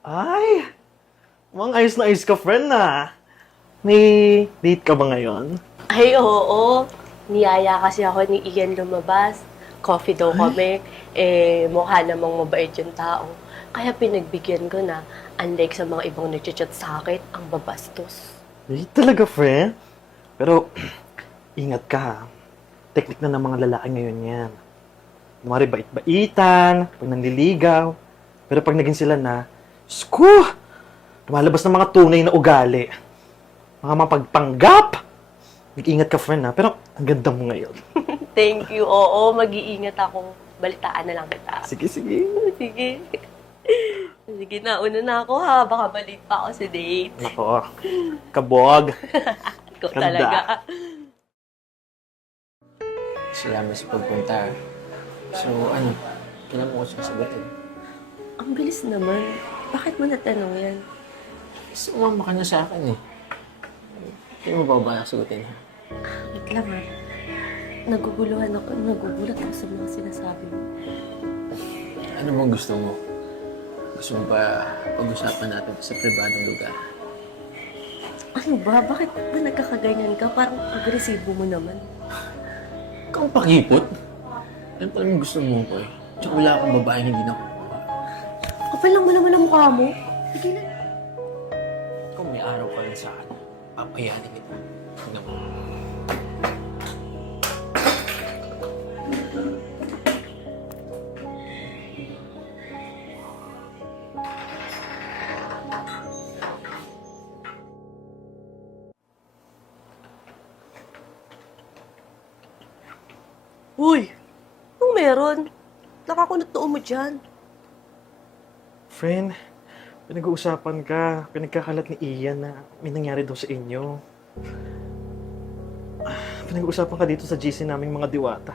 Ay, mukhang ayos na ayos ka, friend na. May date ka ba ngayon? Ay, oo. Niyaya kasi ako ni Ian lumabas. Coffee daw kami. Mukha namang mabait yung tao. Kaya pinagbigyan ko na, unlike sa mga ibang nagchat sa akin, ang babastos. Ay, talaga, friend. Pero, ingat ka ha. Teknik na ng mga lalaki ngayon yan. Kumari bait-baitan, pag nanliligaw. Pero pag naging sila na, sku! Lumalabas ng mga tunay na ugali. Mga mapagpanggap! Mag-ingat ka, friend ha. Pero, ang ganda mo ngayon. Thank you. Oo, mag-iingat ako. Balitaan na lang kita. Sige, sige. Sige. Sige na, una na ako ha. Baka balita pa ako sa date. Nako, kabog. Ikaw Ganda. talaga. Salamat sa pagpunta. So, kailan mo ko sasagutin? Ang bilis naman. Bakit mo natanong yan? Sumama ka na sa akin eh. Hindi mo ba ba sagutin? Wait lang ha. Naguguluhan ako. Nagugulat ako sa mga sinasabi mo. Ano bang gusto mo? Gusto mo ba pag-usapan natin sa pribadong lugar? Ano ba? Bakit ba nagkakaganyan ka? Parang agresibo mo naman. Ikaw ang pakipot? Ano pa naman gusto mo ko eh? Tsaka wala akong babaeng hindi na kukuha. Kapal lang mo naman ang mukha mo. Sige na. Kung may araw ka rin sa akin, papayanin kita. Tingnan mo. Uy! Anong meron? Nakakunot noo mo dyan. Friend, pinag-uusapan ka. Pinagkakalat ni Ian na may nangyari daw sa inyo. Pinag-uusapan ka dito sa GC naming mga diwata.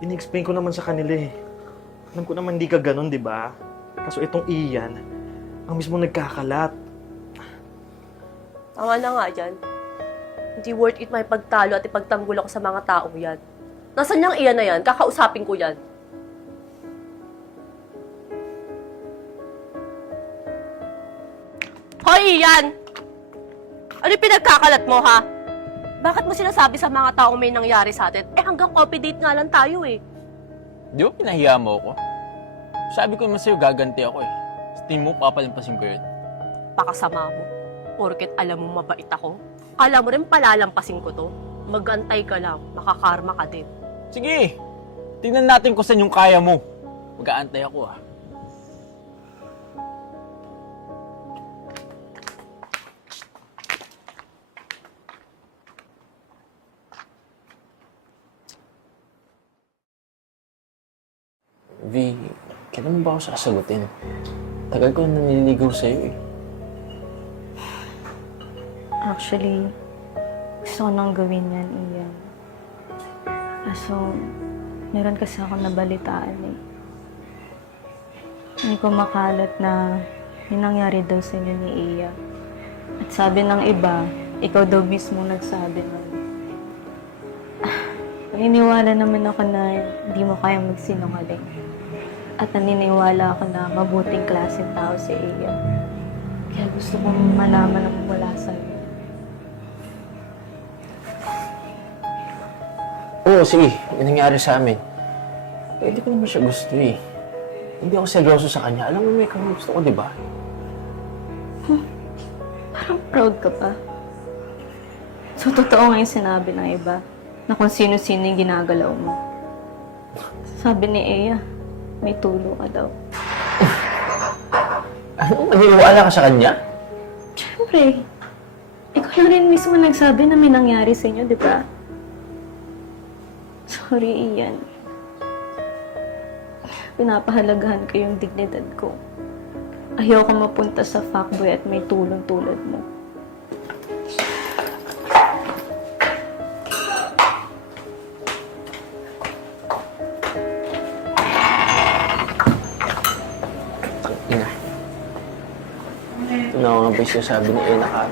Ini-explain ko naman sa kanila eh. Alam ko naman hindi ka ganun, di ba? Kaso itong Ian, ang mismo nagkakalat. Tama na nga dyan. Hindi worth it may pagtalo at ipagtanggol ako sa mga taong yan. Nasaan niyang iyan na yan? Kakausapin ko yan. Hoy, Ian! Ano yung pinagkakalat mo, ha? Bakit mo sinasabi sa mga taong may nangyari sa atin? Hanggang coffee date nga lang tayo, eh. Di ba pinahiya mo ako? Sabi ko naman sa'yo, gaganti ako eh. Sa tingin mo, papalampasin ko yun. Pakasama mo. Porket alam mo mabait ako. Kala mo rin palalampasin ko to. Magantay ka lang. Makakarma ka din. Sige! Tingnan natin kung saan yung kaya mo. Mag-aantay ako ah. V, kailan mo ba ako sasagutin? Tagal ko na nililigaw sa'yo eh. Actually, gusto ko nang gawin yan, Ian. Kaso, meron kasi ako nabalitaan eh. May kumakalat na may nangyari daw sa inyo ni Iya. At sabi ng iba, ikaw daw mismo nagsabi nun. Naniniwala naman ako na hindi mo kaya magsinungaling. At naniniwala ako na mabuting klaseng tao si Iya. Kaya gusto kong malaman ang mula sa'yo. Oo, sige. May nangyari sa amin. Eh, hindi ko naman siya gusto eh. Hindi ako seryoso sa kanya. Alam mo, may gusto ko, di ba? Parang proud ka pa. So, totoo nga yung sinabi ng iba na kung sino-sino yung ginagalaw mo. Sabi ni Eya, may tulo ka daw. Ano? Maniniwala ka sa kanya? Siyempre, ikaw lang rin mismo nagsabi na may nangyari sa inyo, di ba? Sorry, Ian. Pinapahalagahan ko yung dignidad ko. Ayaw ko mapunta sa fuckboy at may tulong tulad mo. Ina. Ito na ako nga ba yung sinasabi ni Ena ka?